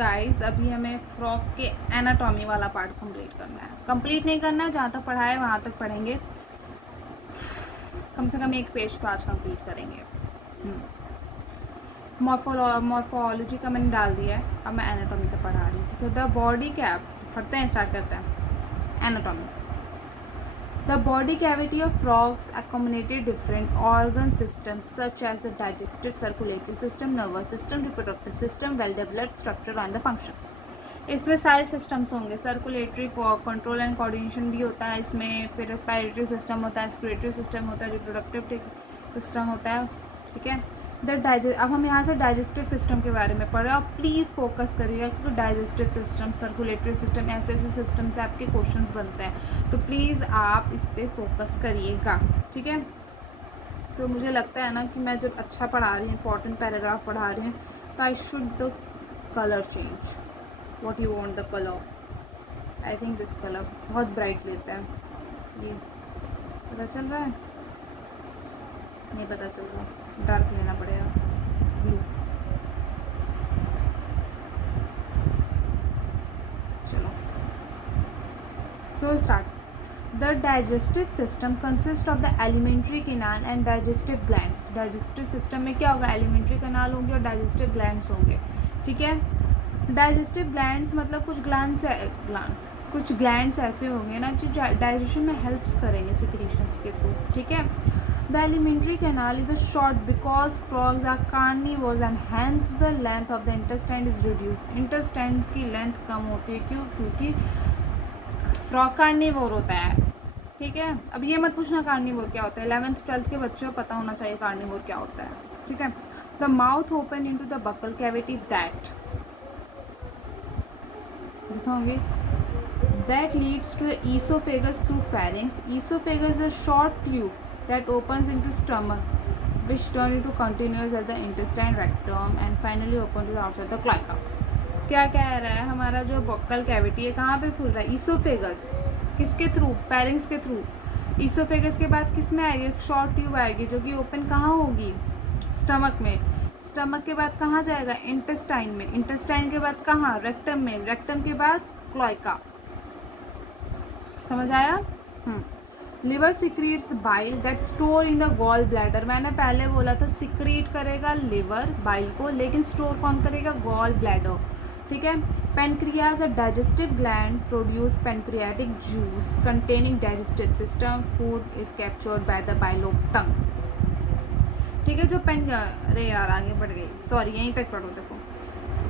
Guys अभी हमें frock के एनाटॉमी वाला पार्ट कंप्लीट करना है। कंप्लीट नहीं करना है, जहाँ तक पढ़ा है वहाँ तक पढ़ेंगे। कम से कम एक पेज तो आज कंप्लीट करेंगे। मॉर्फोलॉजी का मैंने डाल दिया है, अब मैं एनाटॉमी का पढ़ा रही हूँ। ठीक है, द बॉडी कैप पढ़ते हैं, स्टार्ट करते हैं। Anatomy. The body cavity of frogs accommodated different organ systems such as the digestive, circulatory system, nervous system, reproductive system, well-developed structure and the functions. इसमें सारे सिस्टम्स होंगे। सर्कुलेटरी कंट्रोल एंड कोऑर्डिनेशन भी होता है इसमें, फिर रेस्पिरेटरी सिस्टम होता है, एक्सक्रीटरी सिस्टम होता है, रिप्रोडक्टिव सिस्टम होता है। ठीक है, अब हम यहाँ से डाइजेस्टिव सिस्टम के बारे में पढ़ रहे हैं। आप प्लीज़ फोकस करिएगा क्योंकि डाइजेस्टिव सिस्टम, सर्कुलेटरी सिस्टम, ऐसे ऐसे सिस्टम से आपके क्वेश्चंस बनते हैं, तो प्लीज़ आप इस पर फोकस करिएगा। ठीक है, सो मुझे लगता है ना कि मैं जब अच्छा पढ़ा रही हूँ, इंपॉर्टेंट पैराग्राफ पढ़ा रही हूँ, तो I should the colour change. What you want the colour? I think this colour बहुत ब्राइट लेता है। ये पता चल रहा है? नहीं पता चल रहा, डार्क लेना पड़ेगा, ब्लू। चलो, so start. The digestive system consist of the alimentary canal and digestive glands. Digestive system में क्या होगा? एलिमेंट्री कैनाल होंगे और डाइजेस्टिव ग्लैंड्स होंगे। ठीक है, डाइजेस्टिव ग्लैंड्स मतलब कुछ ग्लैंड्स ऐसे होंगे ना जो डाइजेशन में हेल्प्स करेंगे सिक्रीशंस के थ्रू। ठीक है, the alimentary canal is a short because frogs are carnivores and hence the length of the intestine is reduce. Intestine की लेंथ कम होती है, क्यों? क्योंकि फ्रॉग कार्निवोर होता है। ठीक है, अब ये मत पूछना कार्निवोर क्या होता है, 11th 12th के बच्चों को पता होना चाहिए कार्निवोर क्या होता है। ठीक है, the mouth open into the buccal cavity that दिखाओगे that leads to the esophagus through pharynx. Esophagus is a short tube that opens into stomach, which turn into continuous at the intestine, rectum, and finally open to the outside the cloaca. क्या कह रहा है? हमारा जो buccal cavity है कहाँ पे खुल रहा है? ईसोफेगस। किसके थ्रू? पैरिंग्स के थ्रू। ईसोफेगस के बाद किस में आएगी? शॉर्ट ट्यूब आएगी जो कि ओपन कहाँ होगी? स्टमक में। स्टमक के बाद कहाँ जाएगा? इंटेस्टाइन में। इंटेस्टाइन के बाद कहाँ? रेक्टम में। रेक्टम के बाद क्लोएका। समझ आया? Liver secretes bile that store in the gall bladder. मैंने पहले बोला था सिक्रीट करेगा लिवर बाइल को, लेकिन स्टोर कौन करेगा? Gall bladder. ठीक है, pancreas a digestive gland produce pancreatic juice containing digestive system. Food is captured by the bilobed tongue. ठीक है, जो अरे यार आगे बढ़ गई, सॉरी, यहीं तक पढ़ो। देखो,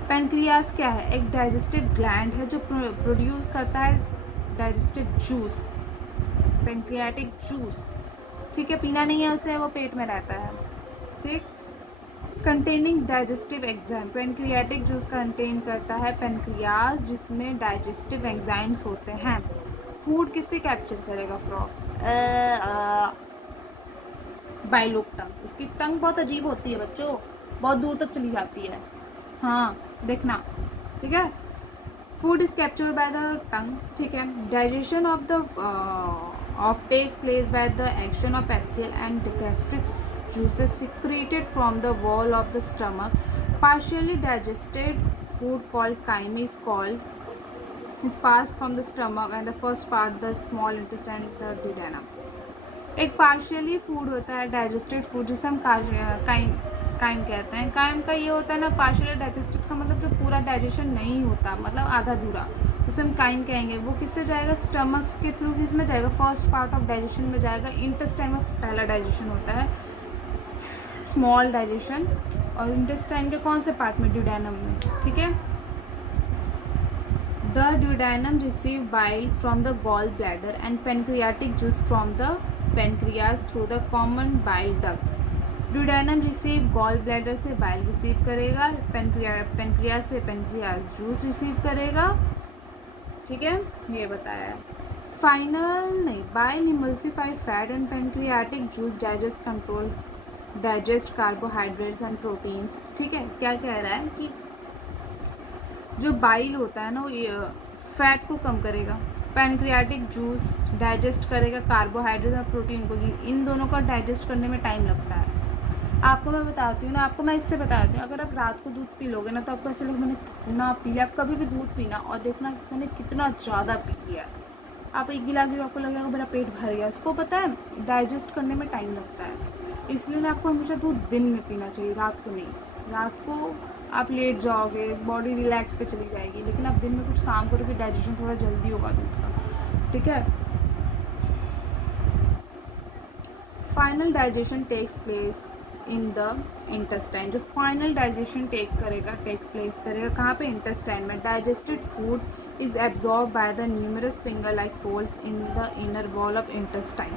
पेनक्रियाज क्या है? एक डाइजेस्टिव ग्लैंड है जो प्रोड्यूस करता है डाइजेस्टिव जूस, पेनक्रियाटिक जूस। ठीक है, पीना नहीं है उसे, वो पेट में रहता है। ठीक, containing digestive enzyme. Pancreatic juice contain करता है पेनक्रियाज जिसमें डाइजेस्टिव एंजाइम्स होते हैं। फूड किससे कैप्चर करेगा फ्रॉग? बाइलोब टंग। उसकी टंग बहुत अजीब होती है बच्चों, बहुत दूर तक चली जाती है। हाँ, देखना। ठीक है, food is captured by the tongue. ठीक है, digestion of the takes place by the action of excel and gastric juices secreted from the wall of the stomach. Partially digested food called chyme is passed from the stomach and the first part the small intestine, the duodenum. एक partially food होता है digested food जिसे हम crime कहते हैं। Crime का ये होता है ना, पार्शियली डाइजेस्टेड का मतलब जो पूरा डाइजेशन नहीं होता, मतलब आधा अधूरा, उसे हम काइम कहेंगे। वो किससे जाएगा? स्टमक के थ्रू। किसमें जाएगा? फर्स्ट पार्ट ऑफ डाइजेशन में जाएगा। इंटेस्टाइन में पहला डाइजेशन होता है, स्मॉल डाइजेशन, और इंटेस्टाइन के कौन से पार्ट में? ड्यूडेनम में। ठीक है, the duodenum receive bile from the gall bladder and pancreatic juice from the pancreas through the common bile duct. Duodenum receive gall bladder से बाइल रिसीव करेगा, पेनक्रियाज से पेनक्रियाज जूस रिसीव करेगा। ठीक है, ये बताया है। फाइनल नहीं, bile emulsified fat and pancreatic juice digest carbohydrates and proteins. ठीक है, क्या कह रहा है कि जो बाइल होता है ना, वो फैट को कम करेगा, पैनक्रियाटिक जूस डाइजेस्ट करेगा कार्बोहाइड्रेट और प्रोटीन को। इन दोनों का डाइजेस्ट करने में टाइम लगता है। आपको मैं बताती हूँ ना, आपको मैं इससे बताती हूँ, अगर आप रात को दूध पी लोगे ना तो आपको ऐसे लगेगा मैंने कितना पी लिया। आप कभी भी दूध पीना और देखना मैंने कितना ज़्यादा पी लिया। आप एक गिलास भी आपको लगेगा मेरा पेट भर गया। उसको पता है डाइजेस्ट करने में टाइम लगता है, इसलिए ना आपको हमेशा दूध दिन में पीना चाहिए, रात को नहीं। रात को आप लेट जाओगे, बॉडी रिलैक्स पे चली जाएगी, लेकिन आप दिन में कुछ काम करोगे डाइजेशन थोड़ा जल्दी होगा दूध का, ठीक है। Final digestion takes place in the intestine. जो फाइनल डाइजेशन टेक प्लेस करेगा कहाँ पे? इंटेस्टाइन में। Digested food is absorb by the numerous finger like folds in the inner wall of intestine.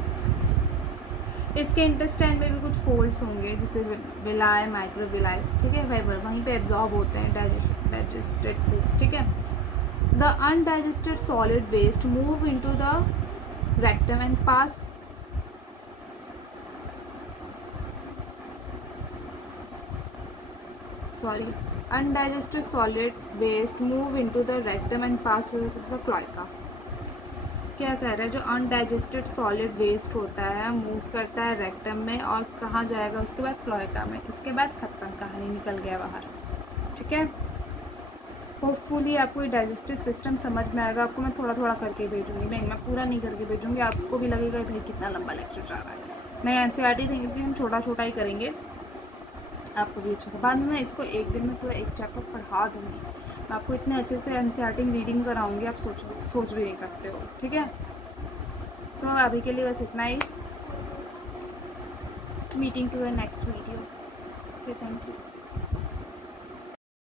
इसके इंटेस्टाइन में भी कुछ फोल्ड्स होंगे जिसे विलाय, माइक्रोविलाय, ठीक है, वहीं पे एब्जॉर्ब होते हैं डाइजेस्टेड फूड, ठीक है। The undigested solid waste move into the rectum and pass undigested solid waste move into the rectum and pass through the cloaca। क्या कह रहा है? जो अनडाइजेस्टेड सॉलिड वेस्ट होता है मूव करता है रेक्टम में और कहाँ जाएगा उसके बाद? क्लोएका में। इसके बाद खत्म, कहानी निकल गया बाहर, ठीक है। होपफुली आपको ये डाइजेस्टिव सिस्टम समझ में आएगा। आपको मैं थोड़ा थोड़ा करके भेजूंगी, नहीं मैं पूरा नहीं करके भेजूंगी, आपको भी लगेगा भाई कितना लंबा लेक्चर जा रहा है। मैं एनसीईआरटी देंगे, हम छोटा छोटा ही करेंगे, आपको भी अच्छा था। बाद में मैं इसको एक दिन में पूरा एक चैप्टर पढ़ा दूँगी। मैं आपको इतने अच्छे से एनसीईआरटी रीडिंग कराऊँगी, आप सोच भी नहीं सकते हो, ठीक है। सो अभी के लिए बस इतना ही। Meeting to next video. Thank you.